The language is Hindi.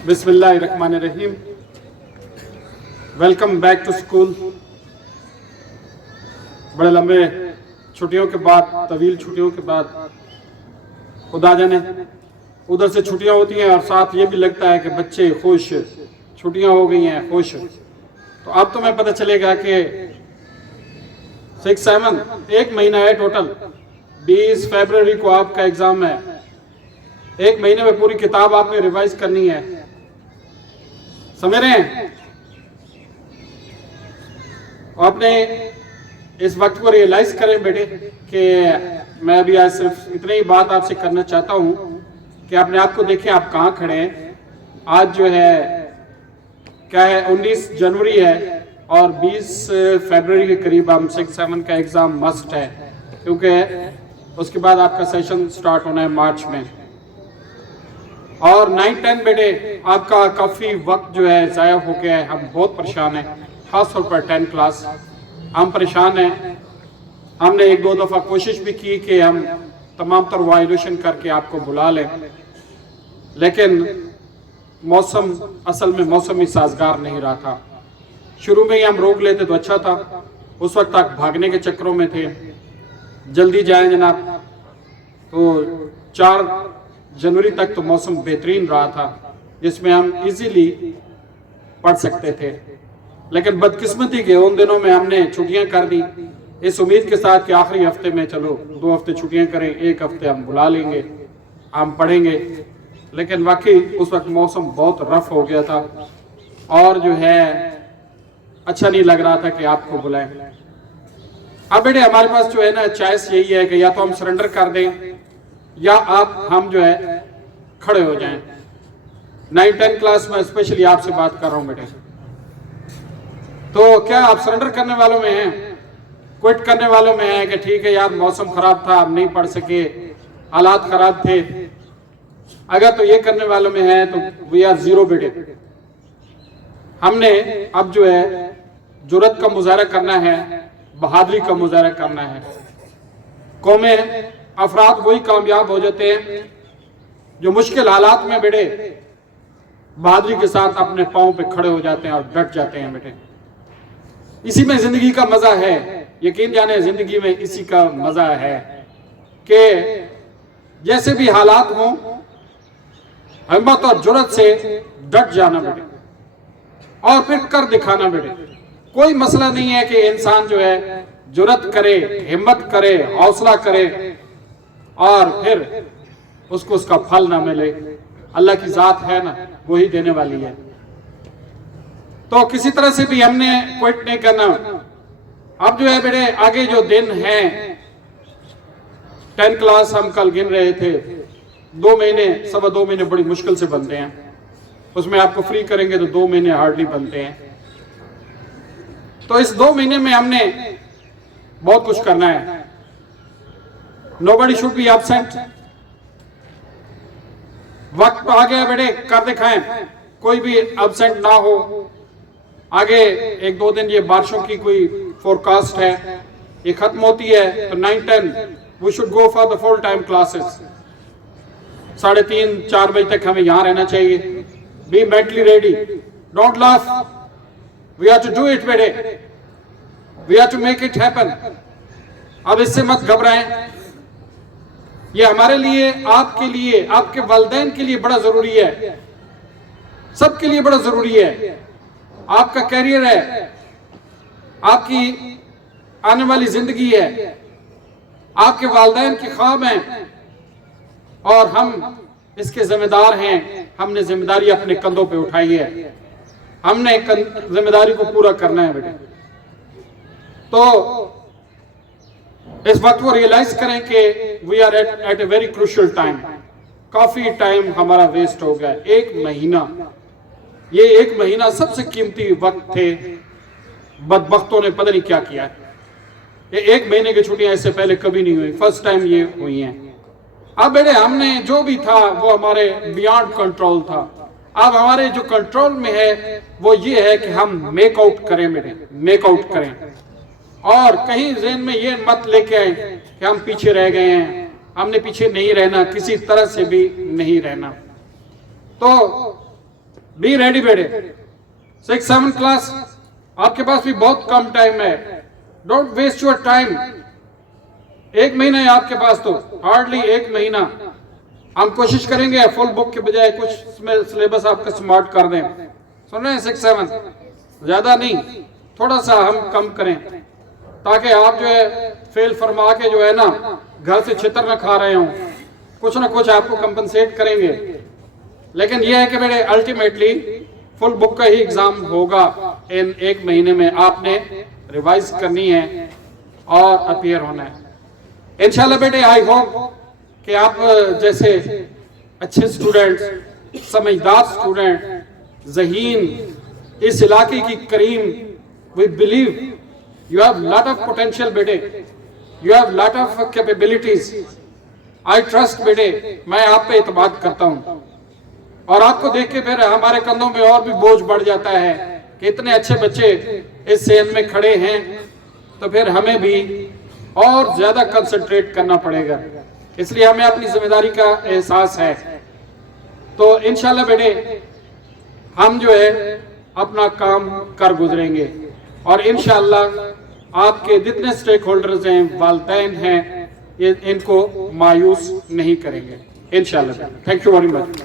बिस्मिल्लाहिर्रहमानिर्रहीम। Welcome back to school. बड़े लंबे छुट्टियों के बाद, तवील छुट्टियों के बाद खुदा जाने उधर से छुट्टियां होती हैं और साथ ये भी लगता है कि बच्चे खुश, छुट्टियां हो गई हैं, खुश। तो अब तुम्हें पता चलेगा कि 6-7 एक महीना है टोटल। 20 फरवरी को आपका एग्जाम है। एक महीने में पूरी किताब आपने रिवाइज करनी है, समझ रहे हैं? आपने इस वक्त को रियलाइज करें बेटे कि मैं अभी आज सिर्फ इतनी ही बात आपसे करना चाहता हूं कि अपने आप को देखें, आप कहां खड़े हैं। आज जो है क्या है, 19 जनवरी है और 20 फरवरी के करीब हम 6-7 का एग्जाम मस्ट है, क्योंकि उसके बाद आपका सेशन स्टार्ट होना है मार्च में। और 9-10 बेटे आपका काफ़ी वक्त जो है ज़ाया हो गया है। हम बहुत परेशान हैं, ख़ासतौर पर 10 क्लास हम परेशान हैं। हमने 1-2 दफ़ा कोशिश भी की कि हम तमाम तर वाइलेशन करके आपको बुला लें, लेकिन मौसम असल में मौसम ही साजगार नहीं रहा था। शुरू में ही हम रोक लेते तो अच्छा था, उस वक्त तक भागने के चक्करों में थे, जल्दी जाएं जनाब। तो 4 जनवरी तक तो मौसम बेहतरीन रहा था, जिसमें हम इजीली पढ़ सकते थे, लेकिन बदकिस्मती के उन दिनों में हमने छुट्टियां कर दी इस उम्मीद के साथ कि आखिरी हफ्ते में चलो 2 हफ्ते छुट्टियां करें, 1 हफ्ते हम बुला लेंगे, हम पढ़ेंगे। लेकिन वाकई उस वक्त मौसम बहुत रफ हो गया था और जो है अच्छा नहीं लग रहा था कि आपको बुलाएं। अब बेटे हमारे पास जो है ना चॉइस यही है कि या तो हम सरेंडर कर दें या हम जो है खड़े हो जाएं। 9-10 क्लास में स्पेशली आपसे बात कर रहा हूं बेटे। तो क्या आप सरेंडर करने वालों में हैं, क्विट करने वालों में हैं कि ठीक है यार मौसम खराब था, हम नहीं पढ़ सके, हालात खराब थे? अगर तो ये करने वालों में है तो वी आर जीरो बेटे। हमने अब जो है जुर्रत का मुजाहरा करना है, बहादुरी का मुजाहरा करना है। कौमें अफराद वही कामयाब हो जाते हैं जो मुश्किल हालात में बेटे बहादुरी के साथ अपने पांव पे खड़े हो जाते हैं और डट जाते हैं बेटे। इसी में जिंदगी का मजा है, यकीन जाने जिंदगी में इसी का मजा है कि जैसे भी हालात हों हिम्मत और जुर्रत से डट जाना बेटे और फिर कर दिखाना बेटे। कोई मसला नहीं है कि इंसान जो है जुर्रत करे, हिम्मत करे, हौसला करे और फिर उसको उसका फल ना मिले। अल्लाह की जात है ना, वही देने वाली है। तो किसी तरह से भी हमने क्विट नहीं करना। अब जो है बेटे आगे जो दिन है, 10 क्लास हम कल गिन रहे थे, 2 महीने 2.25 महीने बड़ी मुश्किल से बनते हैं। उसमें आपको फ्री करेंगे तो 2 महीने हार्डली बनते हैं। तो इस 2 महीने में हमने बहुत कुछ करना है। Nobody should be absent. वक्त आ गया बेटे, कर दिखाएं, कोई भी एब्सेंट ना हो। आगे 1-2 दिन ये बारिशों की कोई फोरकास्ट है, ये खत्म होती है तो 9-10 we should go for the full time classes. 3:30-4 बजे तक हमें यहां रहना चाहिए। Be mentally ready, don't laugh, we have to do it बेटे, we have to make it happen. अब इससे मत घबराएं, ये हमारे लिए, आपके लिए, आपके वालिदैन के लिए बड़ा जरूरी है, सबके लिए बड़ा जरूरी है। आपका कैरियर है, आपकी आने वाली जिंदगी है, आपके वालिदैन के ख्वाब हैं और हम इसके जिम्मेदार हैं। हमने जिम्मेदारी अपने कंधों पे उठाई है, हमने जिम्मेदारी को पूरा करना है बेटे। तो इस वक्त को रियलाइज करें कि we are at a very crucial time. काफी टाइम हमारा वेस्ट हो गया। 1 महीना, ये 1 महीना सबसे कीमती वक्त थे। बदबख्तों ने पता नहीं क्या किया है। ये 1 महीने की छुट्टियां इससे पहले कभी नहीं हुई, फर्स्ट टाइम ये हुई हैं। अब बेटे हमने जो भी था वो हमारे बियॉन्ड कंट्रोल था। अब हमारे जो कंट्रोल में है वो ये है कि हम मेक आउट करें बेटे, मेक आउट करें। और कहीं ज़हन में ये मत लेके आए कि हम पीछे रह गए हैं, हमने पीछे नहीं रहना, किसी तरह से भी नहीं रहना। तो बी रेडी बेटे। 6-7 क्लास आपके पास भी बहुत कम टाइम है, डोंट वेस्ट योर टाइम। 1 महीना है आपके पास, तो हार्डली 1 महीना हम कोशिश करेंगे फुल बुक के बजाय कुछ इसमें सिलेबस आपका स्मार्ट कर दें। सुन रहे हैं? 6-7 ज्यादा नहीं, थोड़ा सा हम कम करें ताकि आप जो है फेल फरमा के जो है ना घर से छितर ना खा रहे हों, कुछ ना कुछ आपको कंपनसेट करेंगे। लेकिन यह है कि बेटे अल्टीमेटली फुल बुक का ही एग्जाम होगा। इन 1 महीने में आपने रिवाइज करनी है और अपीयर होना है इंशाल्लाह बेटे। आई होप कि आप जैसे अच्छे स्टूडेंट, समझदार स्टूडेंट, ज़हीन, इस इलाके की करीम, we believe you have lot of potential बेटे, you have lot of capabilities. I trust बेटे, मैं आप पे इत्मीनान करता हूं और आपको देख के फिर हमारे कंधों में और भी बोझ बढ़ जाता है कि इतने अच्छे बच्चे इस सेन में खड़े हैं, तो फिर हमें भी और ज्यादा कंसंट्रेट करना पड़ेगा। इसलिए हमें अपनी जिम्मेदारी का एहसास है। तो इंशाल्लाह बेटे हम जो है अपना काम कर गुजरेंगे और इंशाल्लाह आपके जितने स्टेक होल्डर्स हैं, वालिदैन हैं, ये इनको मायूस नहीं करेंगे इंशाल्लाह। Thank you very much.